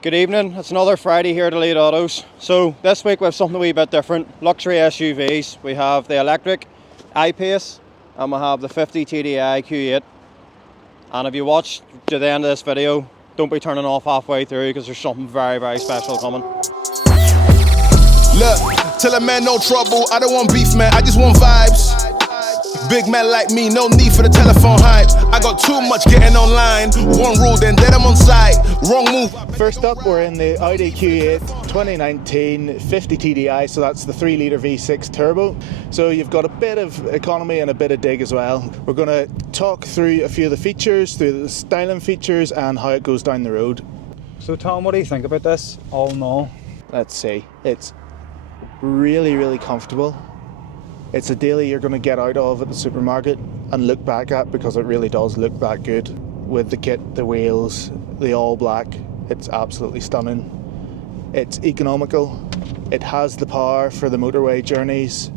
Good evening, it's another Friday here at Elite Autos. So this week we have something a wee bit different. Luxury SUVs. We have the electric I Pace and we have the 50 TDI Q8. And if you watch to the end of this video, don't be turning off halfway through because there's something very, very special coming. Look, tell a man no trouble, I don't want beef, man, I just want vibes. Big man like me, no need for the telephone hype. I got too much getting online. One rule, then I'm on site. Wrong move. First up, we're in the Audi Q8 2019 50 TDI, so that's the 3-litre V6 turbo. So you've got a bit of economy and a bit of dig as well. We're going to talk through a few of the features, through the styling features and how it goes down the road. So Tom, what do you think about this all in all? Let's see. It's really, really comfortable. It's a daily you're going to get out of at the supermarket and look back at, because it really does look that good with the kit, the wheels, the all black. It's absolutely stunning. It's economical. It has the power for the motorway journeys,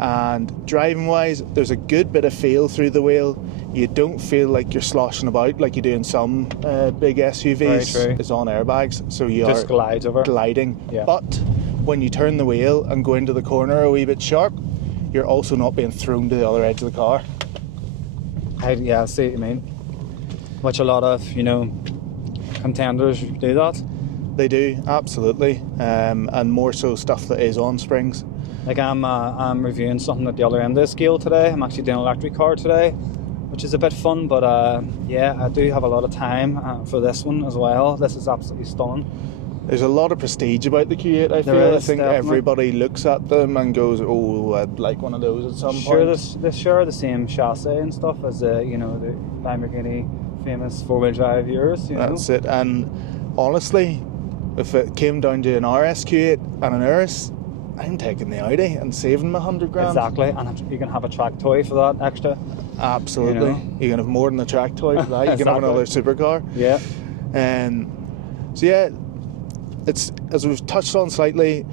and driving wise there's a good bit of feel through the wheel. You don't feel like you're sloshing about like you do in some big SUVs. Very true. It's on airbags, so you Just are glides over. gliding. Yeah. But when you turn the wheel and go into the corner a wee bit sharp, you're also not being thrown to the other edge of the car. Yeah, I see what you mean. Which a lot of, contenders do that. They do, absolutely, and more so stuff that is on springs. Like I'm reviewing something at the other end of the scale today. I'm actually doing an electric car today, which is a bit fun, but yeah, I do have a lot of time for this one as well. This is absolutely stunning. There's a lot of prestige about the Q8, I feel. I think definitely. Everybody looks at them and goes, oh, I'd like one of those at some point. They share the same chassis and stuff as the Lamborghini famous 4-wheel drive yours. That's it. And honestly, if it came down to an RS Q8 and an Urus, I'm taking the Audi and saving my 100 grand. Exactly, and you can have a track toy for that extra. Absolutely. You can have more than a track toy for that. You Exactly. can have another supercar. Yeah. So yeah, it's, as we've touched on slightly,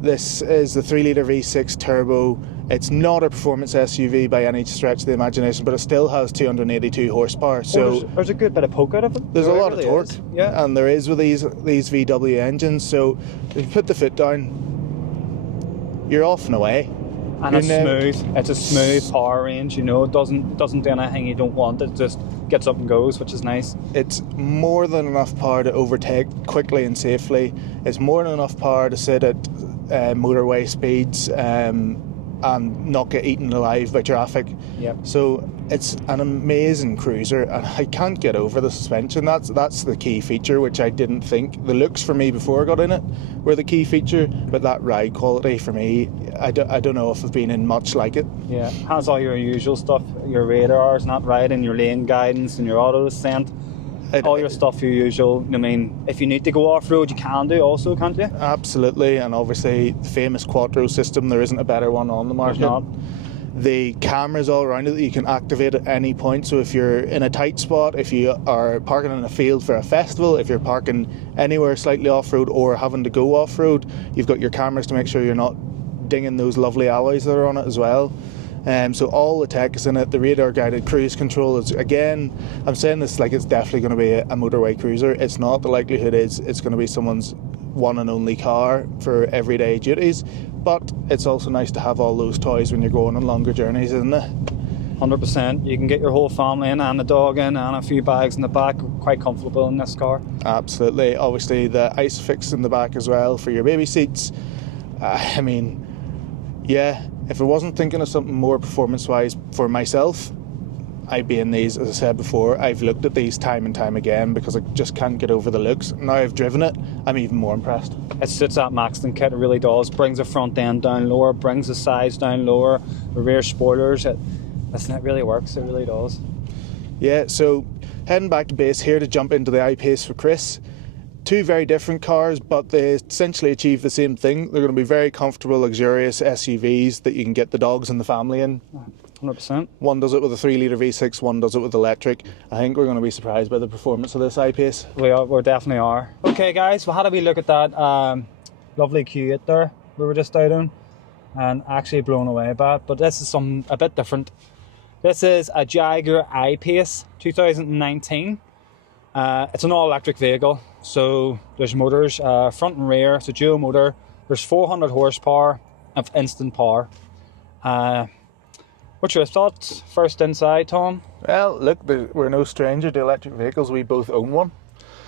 this is the 3-litre V6 turbo. It's not a performance SUV by any stretch of the imagination, but it still has 282 horsepower. So there's a good bit of poke out of it. There's a lot of torque, yeah, and there is with these VW engines. So if you put the foot down, you're off and away. And it's smooth. It's a smooth power range. It doesn't do anything you don't want. It just gets up and goes, which is nice. It's more than enough power to overtake quickly and safely. It's more than enough power to sit at motorway speeds and not get eaten alive by traffic. Yep. So it's an amazing cruiser, and I can't get over the suspension. That's the key feature, which I didn't think. The looks for me before I got in it were the key feature, but that ride quality for me, I don't know if I've been in much like it. Yeah, it has all your usual stuff, your radars, not riding, your lane guidance and your auto ascent. All your stuff, your usual. If you need to go off-road, you can do also, can't you? Absolutely, and obviously the famous Quattro system, there isn't a better one on the market. There's not. The cameras all around it that you can activate at any point, so if you're in a tight spot, if you are parking in a field for a festival, if you're parking anywhere slightly off-road or having to go off-road, you've got your cameras to make sure you're not dinging those lovely alloys that are on it as well. So all the tech is in it. The radar guided cruise control is, again, I'm saying this like it's definitely going to be a motorway cruiser. It's not. The likelihood is it's going to be someone's one and only car for everyday duties, but it's also nice to have all those toys when you're going on longer journeys, isn't it? 100%. You can get your whole family in and the dog in and a few bags in the back. Quite comfortable in this car. Absolutely. Obviously the ISOFIX in the back as well for your baby seats. Yeah, if I wasn't thinking of something more performance-wise for myself, I'd be in these. As I said before, I've looked at these time and time again because I just can't get over the looks. Now I've driven it, I'm even more impressed. It suits that Maxton kit, it really does. Brings the front end down lower, brings the sides down lower, the rear spoilers. It really works, it really does. Yeah, so heading back to base here to jump into the I Pace for Chris. Two very different cars, but they essentially achieve the same thing. They're going to be very comfortable, luxurious SUVs that you can get the dogs and the family in. 100%. One does it with a 3-litre V6, one does it with electric. I think we're going to be surprised by the performance of this I Pace. We definitely are. Okay guys, well, how do we look at that lovely Q8 there we were just out on? And actually blown away by it, but this is something a bit different. This is a Jaguar I Pace 2019. It's an all-electric vehicle, so there's motors, front and rear. It's a dual motor. There's 400 horsepower of instant power. What's your thoughts first inside, Tom? Well, look, we're no stranger to electric vehicles. We both own one.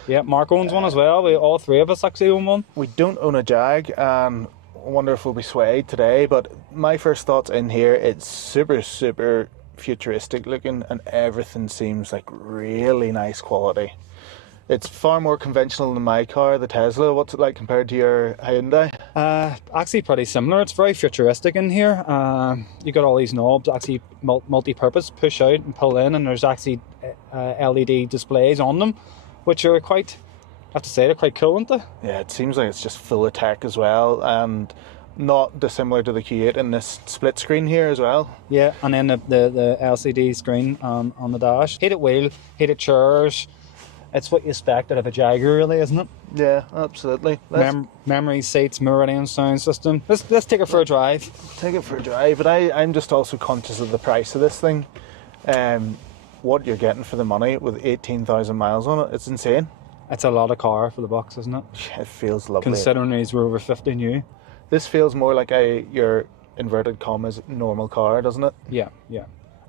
Yeah, Mark owns one as well. All three of us actually own one. We don't own a Jag, and I wonder if we'll be swayed today. But my first thoughts in here, it's super, super futuristic looking, and everything seems like really nice quality. It's far more conventional than my car, the Tesla. What's it like compared to your Hyundai? Actually pretty similar. It's very futuristic in here. You got all these knobs, actually multi-purpose, push out and pull in, and there's actually LED displays on them, which are quite, I have to say, they're quite cool, aren't they? Yeah, it seems like it's just full of tech as well, and not dissimilar to the Q8 in this split screen here as well. Yeah, and then the LCD screen on the dash. Heated wheel, heated chairs. It's what you expect out of a Jaguar, really, isn't it? Yeah, absolutely. Memory seats, Meridian sound system. Let's take it for a drive. Take it for a drive, but I'm just also conscious of the price of this thing. What you're getting for the money with 18,000 miles on it, it's insane. It's a lot of car for the bucks, isn't it? It feels lovely. Considering these were over 50 new. This feels more like your inverted commas normal car, doesn't it? Yeah.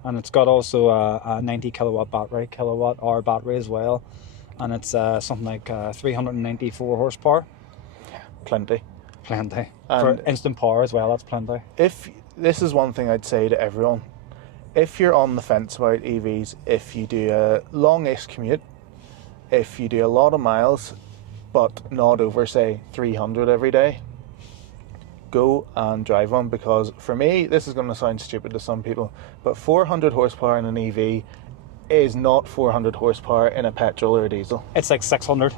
And it's got also a 90 kilowatt hour battery as well. And it's something like 394 horsepower. Plenty. For instant power as well, that's plenty. If this is one thing I'd say to everyone, if you're on the fence about EVs, if you do a long-ish commute, if you do a lot of miles, but not over, say, 300 every day, go and drive one, because for me, this is going to sound stupid to some people, but 400 horsepower in an EV is not 400 horsepower in a petrol or a diesel. It's like 600.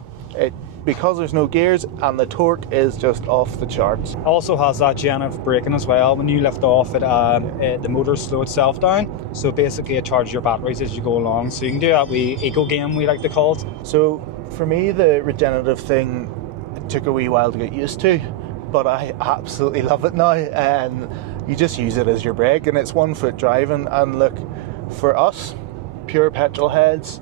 Because there's no gears, and the torque is just off the charts. Also has that generative braking as well. When you lift off the motor slow itself down, so basically it charges your batteries as you go along, so you can do that wee eco game, we like to call it. So for me, the regenerative thing, it took a wee while to get used to, but I absolutely love it now, and you just use it as your brake, and it's 1 foot driving. And look, for us pure petrol heads,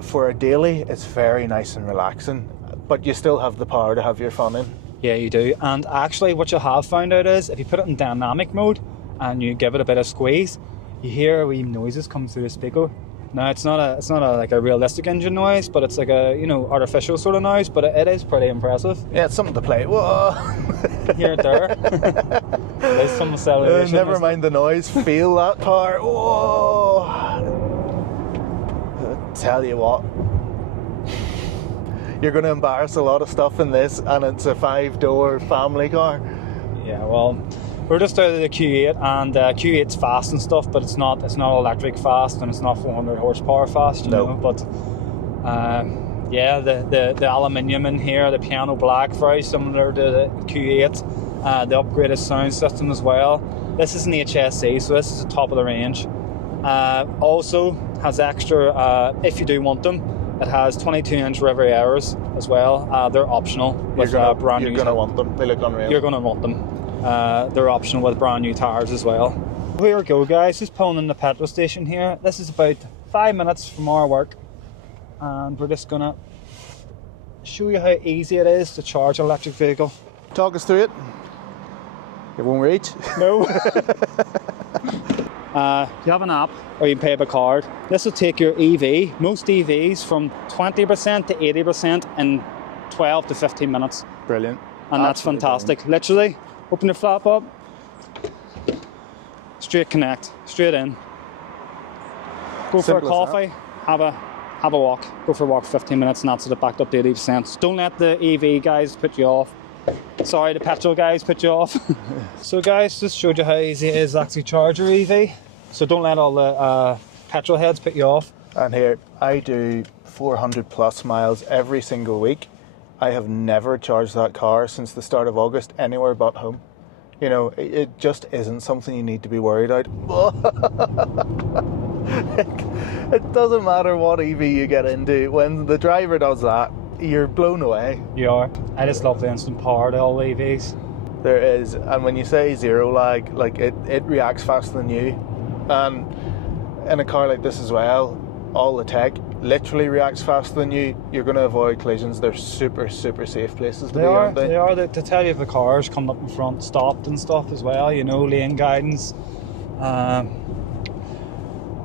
for a daily, it's very nice and relaxing, but you still have the power to have your fun in. Yeah, you do. And actually what you have found out is if you put it in dynamic mode and you give it a bit of squeeze, you hear wee noises come through the speaker. Now it's not like a realistic engine noise, but it's like a artificial sort of noise, but it is pretty impressive. Yeah, it's something to play. Whoa! Here and there. There's some acceleration. Never mind the noise. Feel that power. Whoa! Tell you what, you're going to embarrass a lot of stuff in this, and it's a 5-door family car. Yeah, well, we're just out of the Q8, and Q8's fast and stuff, but it's not electric fast, and it's not 400 horsepower fast, you know. But yeah, the aluminium in here, the piano black, very similar to the Q8. The upgraded sound system as well. This is an HSE, so this is the top of the range. Also has extra, if you do want them, it has 22-inch rear airers as well. They're optional with brand new. You're going to want them. They look unreal. You're going to want them. They're optional with brand new tires as well. Here we go, guys. Just pulling in the petrol station here. This is about 5 minutes from our work, and we're just going to show you how easy it is to charge an electric vehicle. Talk us through it. It won't reach. No. You have an app, or you can pay by card. This will take your EV, most EVs, from 20% to 80% in 12 to 15 minutes. Brilliant. And that's fantastic. Brilliant. Literally, open your flap up, straight connect, straight in. Go for a coffee, have a walk. Go for a walk for 15 minutes, and that's it, backed up to 80%. So don't let the EV guys put you off. Sorry, the petrol guys put you off. So guys, just showed you how easy it is to actually charge your EV. So don't let all the petrol heads put you off. And here, I do 400 plus miles every single week. I have never charged that car since the start of August anywhere but home. You know, it just isn't something you need to be worried about. It doesn't matter what EV you get into, when the driver does that, you're blown away. You are. I just love the instant power to all EVs. There is, and when you say zero lag, like it reacts faster than you. And in a car like this as well, all the tech, literally reacts faster than you, you're going to avoid collisions. They're super safe places to be, aren't they? They are. To tell you if the cars coming up in front stopped and stuff as well, you know, lane guidance.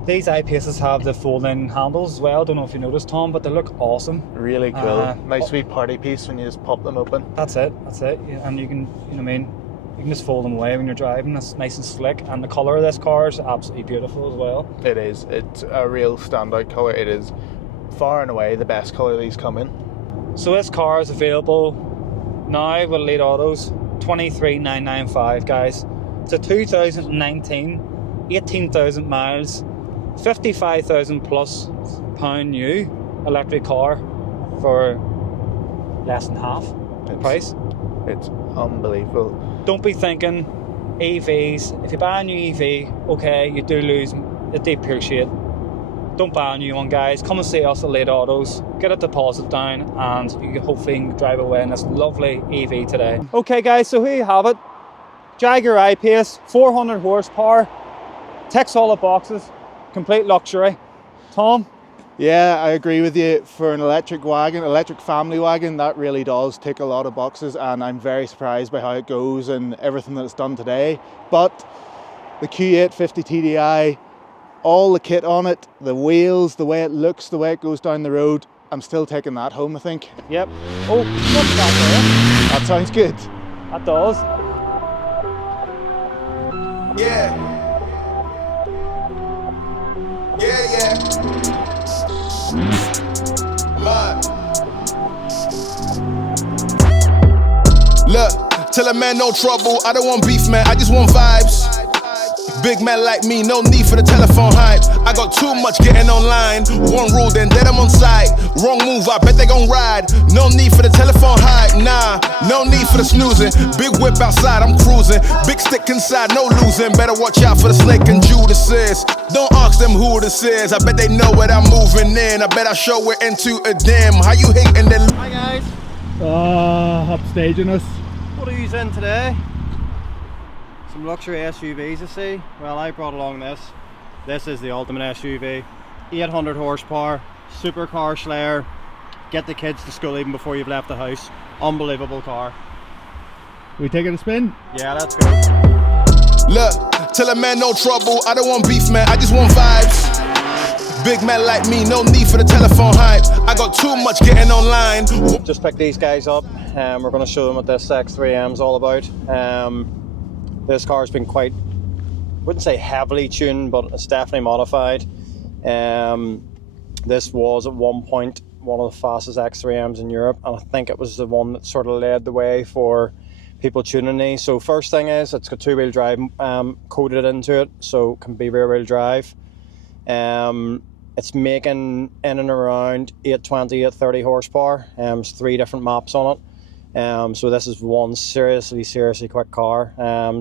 These I Paces have the folding handles as well. Don't know if you noticed, Tom, but they look awesome. Really cool. Nice wee party piece when you just pop them open. That's it. Yeah, and you can, you know what I mean, you can just fold them away when you're driving. It's nice and slick, and the colour of this car is absolutely beautiful as well. It is. It's a real standout colour. It is far and away the best colour these come in. So this car is available now with Elite Autos, 23,995, guys. It's a 2019, 18,000 miles, 55,000 plus pound new electric car for less than half the price. It's unbelievable. Don't be thinking EVs. If you buy a new EV, okay, you do lose, you depreciate. Don't buy a new one, guys. Come and see us at Elite Autos. Get a deposit down, and you can hopefully drive away in this lovely EV today. Okay, guys, so here you have it. Jaguar I Pace, 400 horsepower, ticks all the boxes, complete luxury. Tom? Yeah, I agree with you. For an electric wagon, electric family wagon, that really does tick a lot of boxes, and I'm very surprised by how it goes and everything that it's done today. But the Q8 50 TDI, all the kit on it, the wheels, the way it looks, the way it goes down the road, I'm still taking that home, I think. Yep. Oh, what's that That sounds good. there? That does. Yeah. Man. Look, tell a man no trouble. I don't want beef, man. I just want vibes. Big man like me, no need for the telephone hype. I got too much getting online. One rule, then dead I'm on site. Wrong move, I bet they gon' ride. No need for the telephone hype, nah. No need for the snoozing. Big whip outside, I'm cruising. Big stick inside, no losing. Better watch out for the snake and Judas is. Don't ask them who this is. I bet they know what I'm moving in. I bet I show it into a dim. How you hating then? Hi guys, Upstaging us. what are you in today? Some luxury SUVs you see. Well, I brought along this. This is the ultimate SUV. 800 horsepower, supercar slayer. Get the kids to school even before you've left the house. Unbelievable car. We taking a spin? Yeah, let's go. Look, tell a man no trouble. I don't want beef, man. I just want vibes. Big man like me, no need for the telephone hype. I got too much getting online. Just picked these guys up. We're going to show them what this X3M is all about. This car's been quite, wouldn't say heavily tuned, but it's definitely modified. This was at one point one of the fastest X3Ms in Europe, and I think it was the one that sort of led the way for people tuning these. So first thing is, it's got two-wheel drive coded into it, so it can be rear-wheel drive. It's making in and around 820, 830 horsepower. There's 3 different maps on it. So this is one seriously quick car.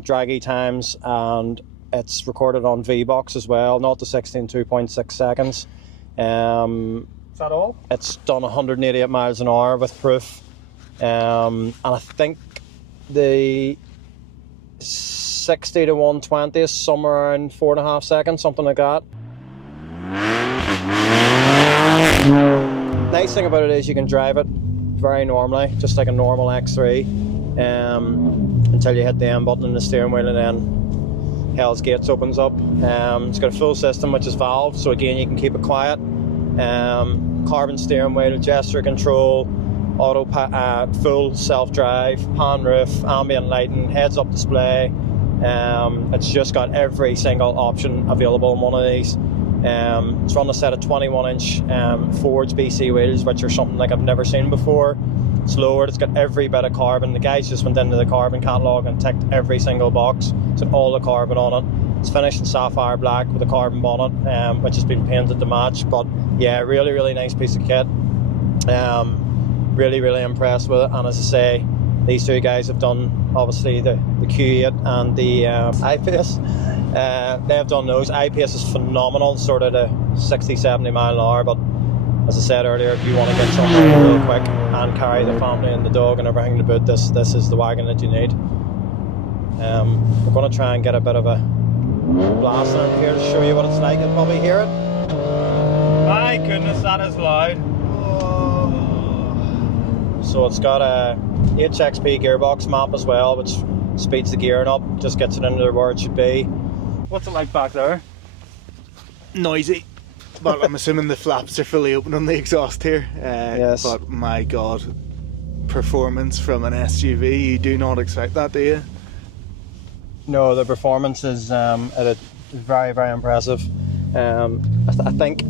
Draggy times, and it's recorded on V-Box as well, not to 16, 2.6 seconds. Is that all? It's done 188 miles an hour with proof. And I think the 60 to 120 is somewhere around 4.5 seconds, something like that. Nice thing about it is you can drive it very normally, just like a normal X3, until you hit the M button on the steering wheel, and then Hell's Gates opens up. It's got a full system, which is valve, so again you can keep it quiet. Carbon steering wheel, gesture control, auto full self-drive, pan roof, ambient lighting, heads-up display. It's just got every single option available on one of these. It's run a set of 21-inch Ford's BC wheels, which are something like I've never seen before. It's lowered, it's got every bit of carbon. The guys just went into the carbon catalogue and ticked every single box. It's got all the carbon on it. It's finished in sapphire black with a carbon bonnet, which has been painted to match. But yeah, really nice piece of kit. Really impressed with it. And as I say, these two guys have done obviously the Q8 and the I Pace. They've done those. I Pace is phenomenal, sort of the 60-70 mile an hour, but as I said earlier, if you want to get something real quick and carry the family and the dog and everything to boot, this is the wagon that you need. We're going to try and get a bit of a blast in here to show you what it's like. You'll probably hear it. My goodness, that is loud. So it's got a HXP gearbox map as well, which speeds the gearing up, just gets it into where it should be. What's it like back there? Noisy, but I'm assuming the flaps are fully open on the exhaust here. Yes. But my God, performance from an SUV, you do not expect that, do you? No, the performance is very, very impressive. I think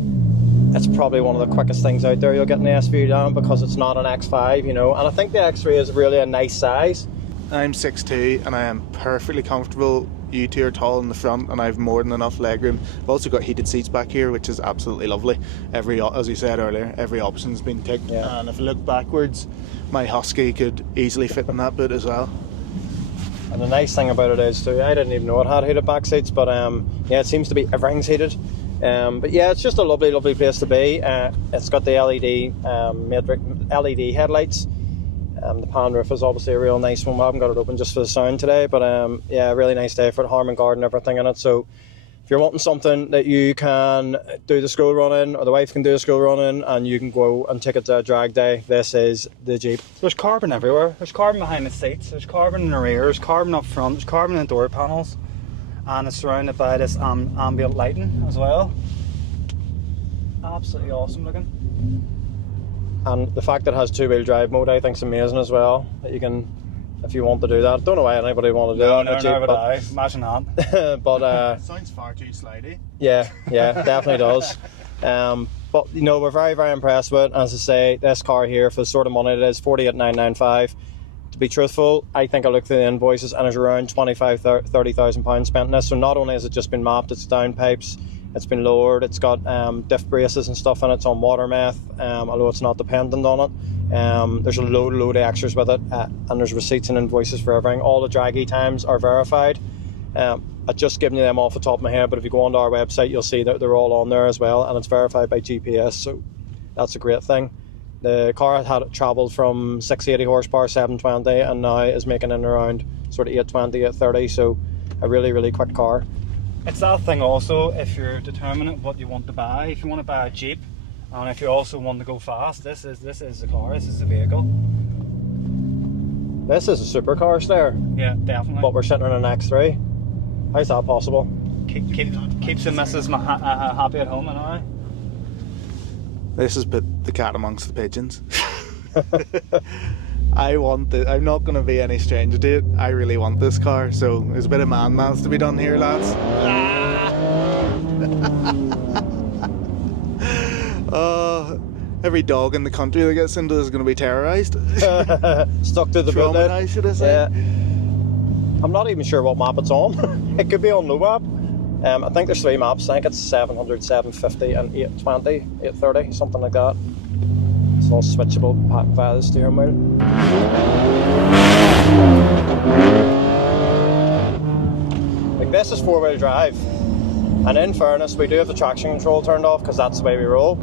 it's probably one of the quickest things out there you'll get in the SUV down, because it's not an X5, you know, and I think the X3 is really a nice size. I'm 6'2" and I am perfectly comfortable. You two are tall in the front and I have more than enough legroom. I've also got heated seats back here, which is absolutely lovely. As you said earlier, every option's been ticked. Yeah. And if I look backwards, my Husky could easily fit in that boot as well. And the nice thing about it is too, I didn't even know it had heated back seats, but yeah, it seems to be everything's heated. But yeah, it's just a lovely, lovely place to be. It's got the LED headlights. The pan roof is obviously a real nice one. We haven't got it open just for the sound today, but yeah, really nice day for it. Harman Kardon, everything in it. So if you're wanting something that you can do the school run in, or the wife can do the school run in, and you can go and take it to a drag day, this is the Jeep. There's carbon everywhere. There's carbon behind the seats, there's carbon in the rear, there's carbon up front, there's carbon in the door panels, and it's surrounded by this ambient lighting as well. Absolutely awesome looking. And the fact that it has two-wheel drive mode, I think, is amazing as well. That you can, if you want to do that. Don't know why anybody would want to do that. No, would I. Imagine that. But Sounds far too slidey. yeah, definitely does. But you know, we're very, very impressed with it. As I say, this car here, for the sort of money it is, 48,995. To be truthful, I think I looked through the invoices and there's around 25,000 30,000 pounds spent in this. So not only has it just been mapped, it's downpipes, it's been lowered, it's got diff braces and stuff in it, it's on water meth, although it's not dependent on it. There's a load of extras with it, and there's receipts and invoices for everything. All the draggy times are verified. I've just given you them off the top of my head, but if you go onto our website, you'll see that they're all on there as well, and it's verified by GPS, so that's a great thing. The car had travelled from 680 horsepower, 720, and now is making in around sort of 820, 830, so a really, really quick car. It's that thing also, if you're determining what you want to buy, if you want to buy a Jeep, and if you also want to go fast, this is the car, this is the vehicle. This is a supercar, Slayer. Yeah, definitely. But we're sitting in an X3. How's that possible? Keeps the missus happy at home and I. This has put the cat amongst the pigeons. I'm not going to be any stranger to it. I really want this car, so there's a bit of man-maths to be done here, lads. Every dog in the country that gets into this is going to be terrorised. Stuck to the boot lid. Traumatised, should I say? Yeah. I'm not even sure what map it's on. It could be on no map. I think there's 3 maps. I think it's 700, 750 and 820, 830, something like that. It's all switchable via the steering wheel. Like, this is 4-wheel drive, and in fairness, we do have the traction control turned off because that's the way we roll.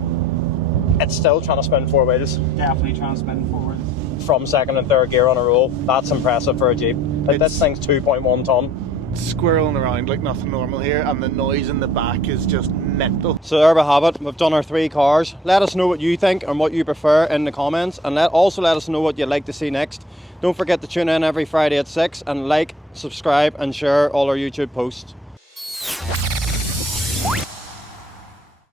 It's still trying to spin 4 wheels. Definitely trying to spin forward. From 2nd and 3rd gear on a roll. That's impressive for a Jeep. Like, this thing's 2.1 ton. Squirreling around like nothing normal here, and the noise in the back is just mental. So there we have it. We've done our 3 cars. Let us know what you think and what you prefer in the comments, and also let us know what you'd like to see next. Don't forget to tune in every Friday at 6 and like, subscribe and share all our YouTube posts.